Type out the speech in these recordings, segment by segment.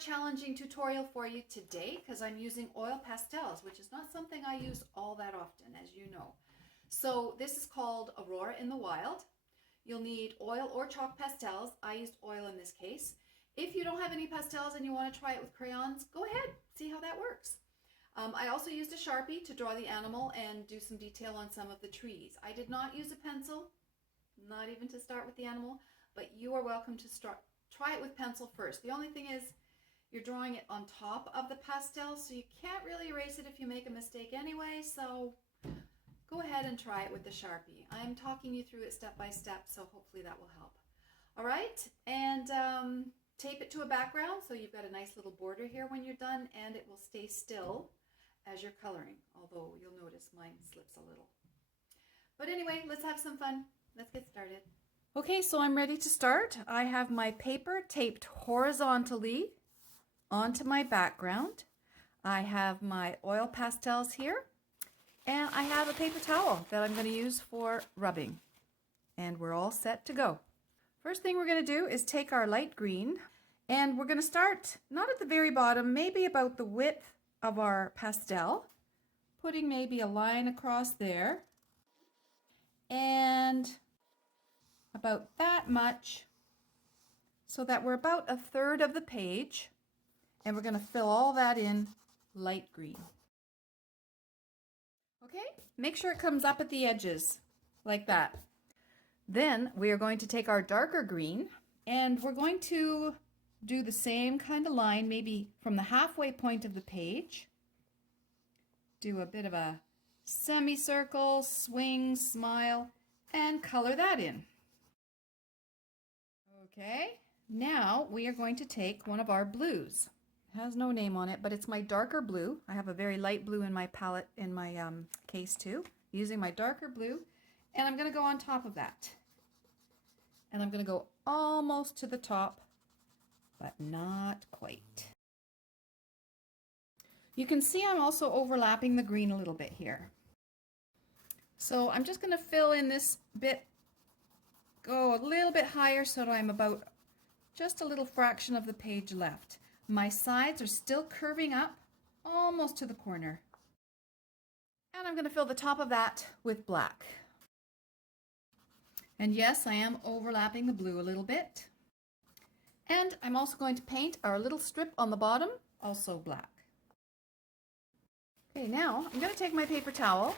challenging tutorial for you today because I'm using oil pastels, which is not something I use all that often, as you know. So this is called Aurora in the Wild. You'll need oil or chalk pastels. I used oil in this case. If you don't have any pastels and you want to try it with crayons, go ahead, see how that works. I also used a Sharpie to draw the animal and do some detail on some of the trees. I did not use a pencil, not even to start with the animal, but you are welcome to try it with pencil first. The only thing is you're drawing it on top of the pastel, so you can't really erase it if you make a mistake anyway, so go ahead and try it with the Sharpie. I'm talking you through it step by step, so hopefully that will help. All right, and tape it to a background so you've got a nice little border here when you're done, and it will stay still as you're coloring, although you'll notice mine slips a little. But anyway, let's have some fun. Let's get started. Okay, so I'm ready to start. I have my paper taped horizontally onto my background. I have my oil pastels here, and I have a paper towel that I'm going to use for rubbing. And we're all set to go. First thing we're going to do is take our light green, and we're going to start not at the very bottom, maybe about the width of our pastel, putting maybe a line across there, and about that much, so that we're about a third of the page, and we're going to fill all that in light green. Okay, make sure it comes up at the edges like that. Then we are going to take our darker green, and we're going to do the same kind of line, maybe from the halfway point of the page. Do a bit of a semicircle, swing, smile, and color that in. Okay, now we are going to take one of our blues. It has no name on it, but it's my darker blue. I have a very light blue in my palette, in my case too. Using my darker blue, and I'm going to go on top of that. And I'm going to go almost to the top, but not quite. You can see I'm also overlapping the green a little bit here. So I'm just going to fill in this bit, go a little bit higher so that I'm about just a little fraction of the page left. My sides are still curving up almost to the corner. And I'm going to fill the top of that with black. And yes, I am overlapping the blue a little bit. And I'm also going to paint our little strip on the bottom, also black. Okay, now I'm going to take my paper towel.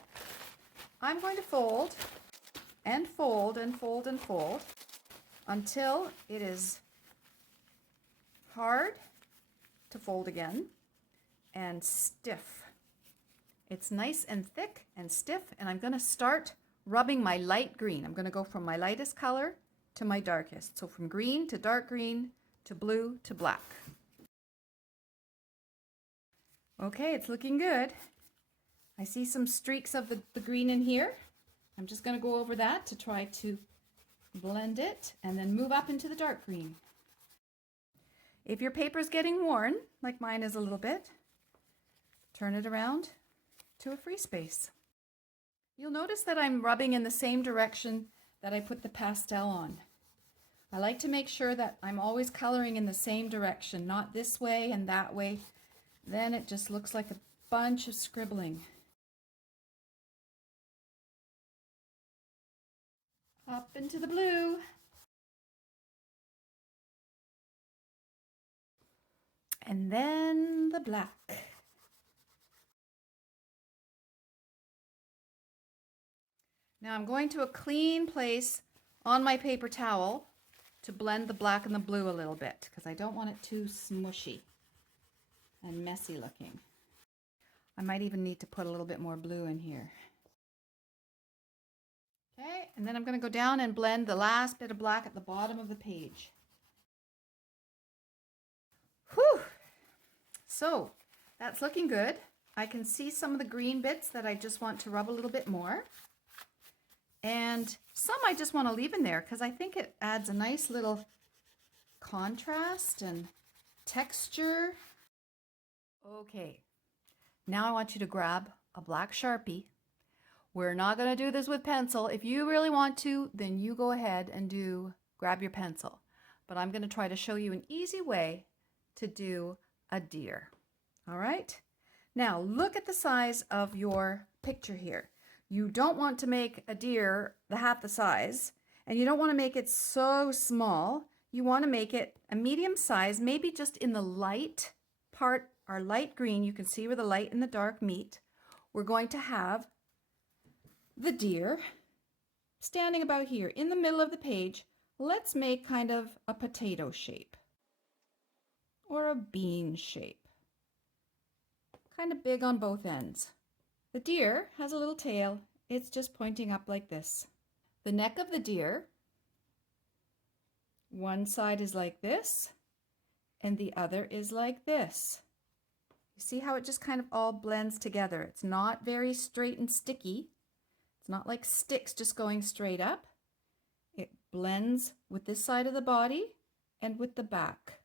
I'm going to fold and fold and fold and fold until it is hard to fold again and stiff. It's nice and thick and stiff, and I'm going to start rubbing my light green. I'm going to go from my lightest color to my darkest. So from green to dark green to blue to black. Okay, it's looking good. I see some streaks of the green in here. I'm just going to go over that to try to blend it and then move up into the dark green. If your paper is getting worn, like mine is a little bit, turn it around to a free space. You'll notice that I'm rubbing in the same direction that I put the pastel on. I like to make sure that I'm always coloring in the same direction, not this way and that way. Then it just looks like a bunch of scribbling. Up into the blue. And then the black. Now I'm going to a clean place on my paper towel to blend the black and the blue a little bit because I don't want it too smushy and messy looking. I might even need to put a little bit more blue in here. Okay, and then I'm going to go down and blend the last bit of black at the bottom of the page. Whew! So that's looking good. I can see some of the green bits that I just want to rub a little bit more. And some I just want to leave in there because I think it adds a nice little contrast and texture. Okay, now I want you to grab a black Sharpie. We're not going to do this with pencil. If you really want to, then you go ahead and grab your pencil. But I'm going to try to show you an easy way to do a deer. All right? Now look at the size of your picture here. You don't want to make a deer half the size, and you don't want to make it so small. You want to make it a medium size, maybe just in the light part, our light green. You can see where the light and the dark meet. We're going to have the deer standing about here in the middle of the page. Let's make kind of a potato shape or a bean shape, kind of big on both ends. The deer has a little tail. It's just pointing up like this. The neck of the deer, one side is like this and the other is like this. You see how it just kind of all blends together. It's not very straight and sticky. It's not like sticks just going straight up. It blends with this side of the body and with the back.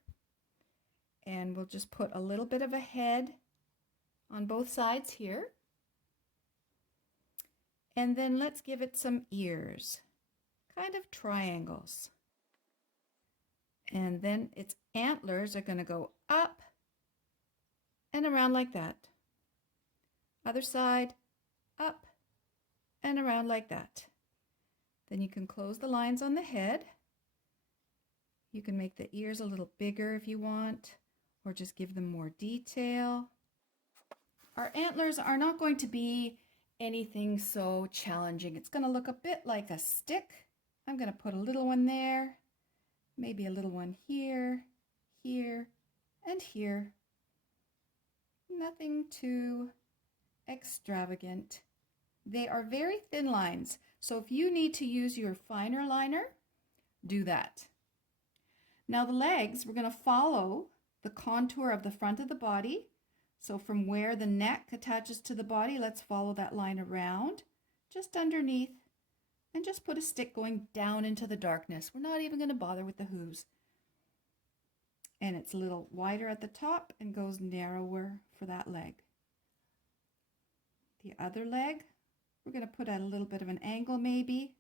And we'll just put a little bit of a head on both sides here. And then let's give it some ears, kind of triangles. And then its antlers are going to go up and around like that. Other side, up and around like that. Then you can close the lines on the head. You can make the ears a little bigger if you want, or just give them more detail. Our antlers are not going to be anything so challenging. It's going to look a bit like a stick. I'm going to put a little one there, maybe a little one here, here, and here. Nothing too extravagant. They are very thin lines, so if you need to use your finer liner, do that. Now the legs, we're going to follow the contour of the front of the body. So from where the neck attaches to the body, let's follow that line around, just underneath, and just put a stick going down into the darkness. We're not even going to bother with the hooves. And it's a little wider at the top and goes narrower for that leg. The other leg, we're going to put at a little bit of an angle maybe.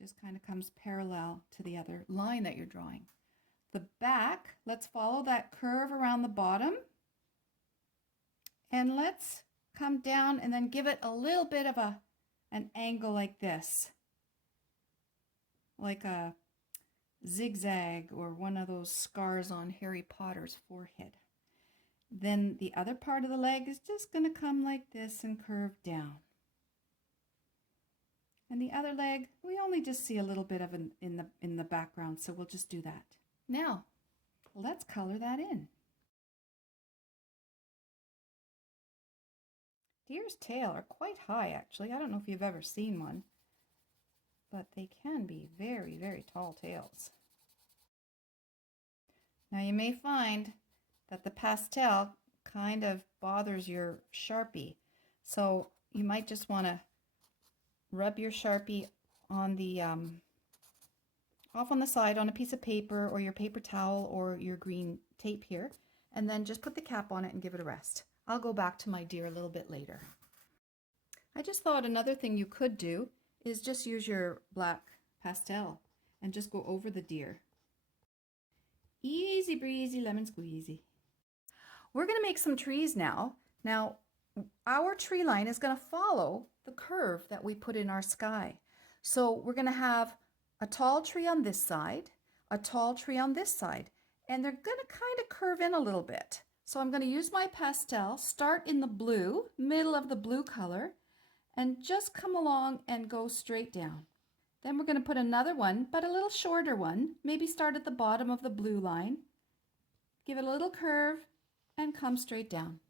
Just kind of comes parallel to the other line that you're drawing. The back, let's follow that curve around the bottom. And let's come down and then give it a little bit of an angle like this. Like a zigzag or one of those scars on Harry Potter's forehead. Then the other part of the leg is just going to come like this and curve down. And the other leg, we only just see a little bit of it in the background, so we'll just do that. Now, let's color that in. Deer's tail are quite high, actually. I don't know if you've ever seen one, but they can be very, very tall tails. Now you may find that the pastel kind of bothers your Sharpie, so you might just want to rub your Sharpie on the off on the side on a piece of paper or your paper towel or your green tape here, and then just put the cap on it and give it a rest. I'll go back to my deer a little bit later. I just thought another thing you could do is just use your black pastel and just go over the deer. Easy breezy lemon squeezy. We're going to make some trees now. Now our tree line is going to follow the curve that we put in our sky. So we're going to have a tall tree on this side, a tall tree on this side, and they're going to kind of curve in a little bit. So I'm going to use my pastel, start in the blue, middle of the blue color, and just come along and go straight down. Then we're going to put another one, but a little shorter one, maybe start at the bottom of the blue line, give it a little curve, and come straight down.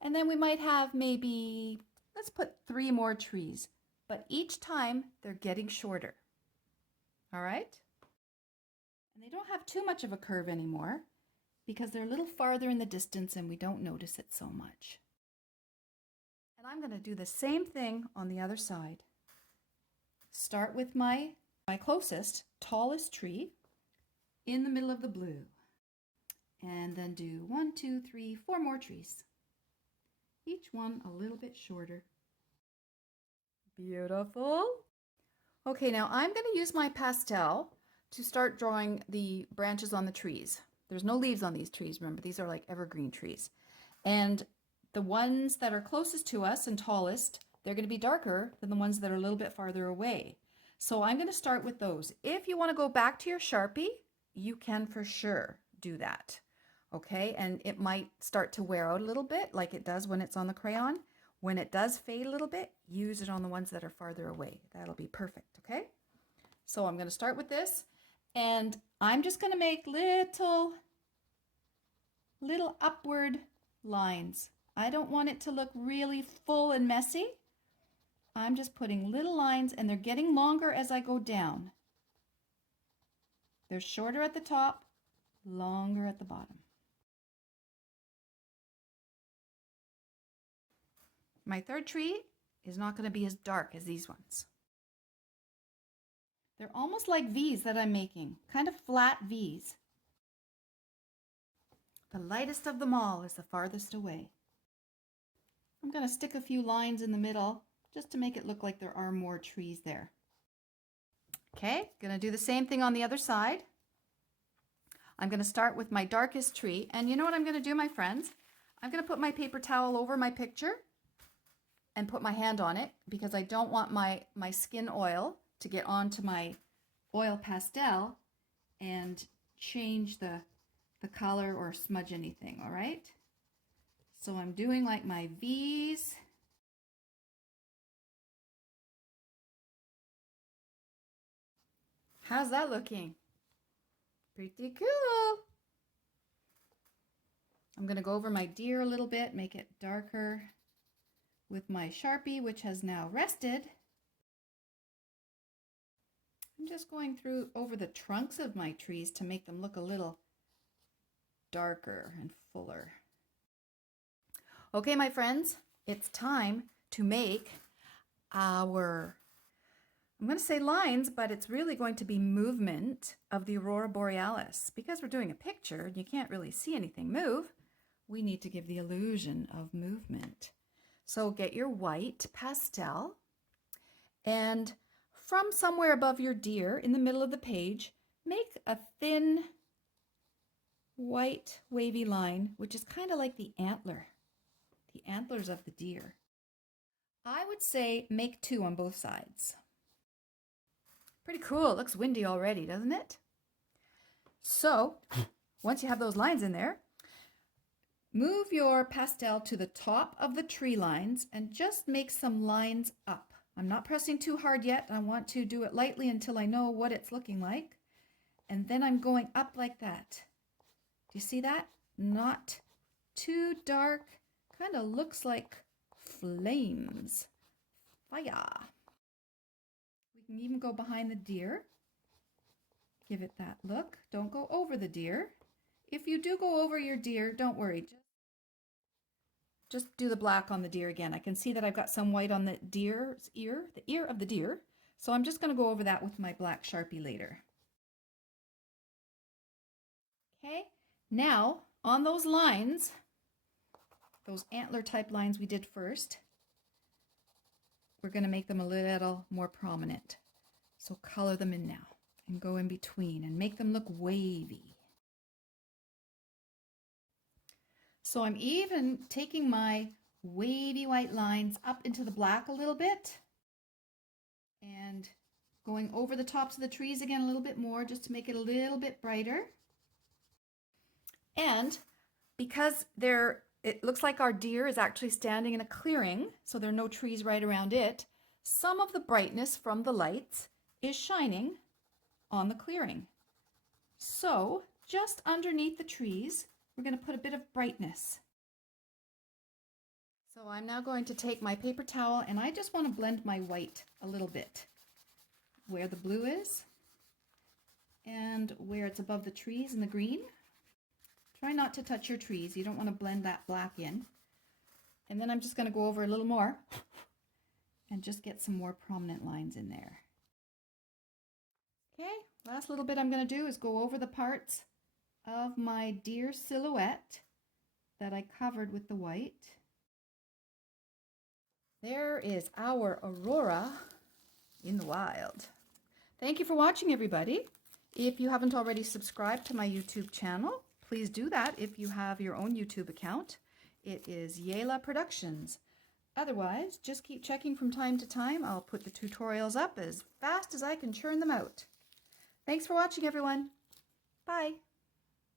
And then we might have maybe, let's put 3 more trees, but each time they're getting shorter. All right? And they don't have too much of a curve anymore because they're a little farther in the distance and we don't notice it so much. And I'm going to do the same thing on the other side. Start with my closest, tallest tree in the middle of the blue. And then do 1, 2, 3, 4 more trees. Each one a little bit shorter. Beautiful. Okay, now I'm going to use my pastel to start drawing the branches on the trees. There's no leaves on these trees, remember, these are like evergreen trees. And the ones that are closest to us and tallest, they're going to be darker than the ones that are a little bit farther away. So I'm going to start with those. If you want to go back to your Sharpie, you can for sure do that. Okay, and it might start to wear out a little bit like it does when it's on the crayon. When it does fade a little bit, use it on the ones that are farther away. That'll be perfect, okay? So I'm going to start with this, and I'm just going to make little upward lines. I don't want it to look really full and messy. I'm just putting little lines, and they're getting longer as I go down. They're shorter at the top, longer at the bottom. My third tree is not going to be as dark as these ones. They're almost like V's that I'm making, kind of flat V's. The lightest of them all is the farthest away. I'm going to stick a few lines in the middle just to make it look like there are more trees there. Okay, going to do the same thing on the other side. I'm going to start with my darkest tree, and you know what I'm going to do, my friends? I'm going to put my paper towel over my picture and put my hand on it because I don't want my skin oil to get onto my oil pastel and change the color or smudge anything, all right? So I'm doing like my V's. How's that looking? Pretty cool. I'm going to go over my deer a little bit, make it darker with my Sharpie, which has now rested. I'm just going through over the trunks of my trees to make them look a little darker and fuller. Okay, my friends, it's time to make our, I'm going to say lines, but it's really going to be movement of the Aurora Borealis. Because we're doing a picture and you can't really see anything move, we need to give the illusion of movement. So get your white pastel, and from somewhere above your deer in the middle of the page, make a thin white wavy line, which is kind of like the antlers of the deer. I would say make 2 on both sides. Pretty cool. It looks windy already, doesn't it? So once you have those lines in there, move your pastel to the top of the tree lines and just make some lines up. I'm not pressing too hard yet. I want to do it lightly until I know what it's looking like. And then I'm going up like that. Do you see that? Not too dark. Kind of looks like flames. Fire. We can even go behind the deer. Give it that look. Don't go over the deer. If you do go over your deer, don't worry. Just do the black on the deer again. I can see that I've got some white on the deer's ear, the ear of the deer. So I'm just going to go over that with my black Sharpie later. Okay, now on those lines, those antler type lines we did first, we're going to make them a little more prominent. So color them in now and go in between and make them look wavy. So I'm even taking my wavy white lines up into the black a little bit and going over the tops of the trees again a little bit more just to make it a little bit brighter. And because it looks like our deer is actually standing in a clearing, so there are no trees right around it, some of the brightness from the lights is shining on the clearing. So just underneath the trees, we're going to put a bit of brightness. So I'm now going to take my paper towel and I just want to blend my white a little bit where the blue is and where it's above the trees in the green. Try not to touch your trees. You don't want to blend that black in. And then I'm just going to go over a little more and just get some more prominent lines in there. Okay, last little bit I'm going to do is go over the parts of my deer silhouette that I covered with the white. There is our Aurora in the wild. Thank you for watching, everybody. If you haven't already subscribed to my YouTube channel, please do that if you have your own YouTube account. It is Yayla Productions. Otherwise, just keep checking from time to time. I'll put the tutorials up as fast as I can churn them out. Thanks for watching, everyone. Bye.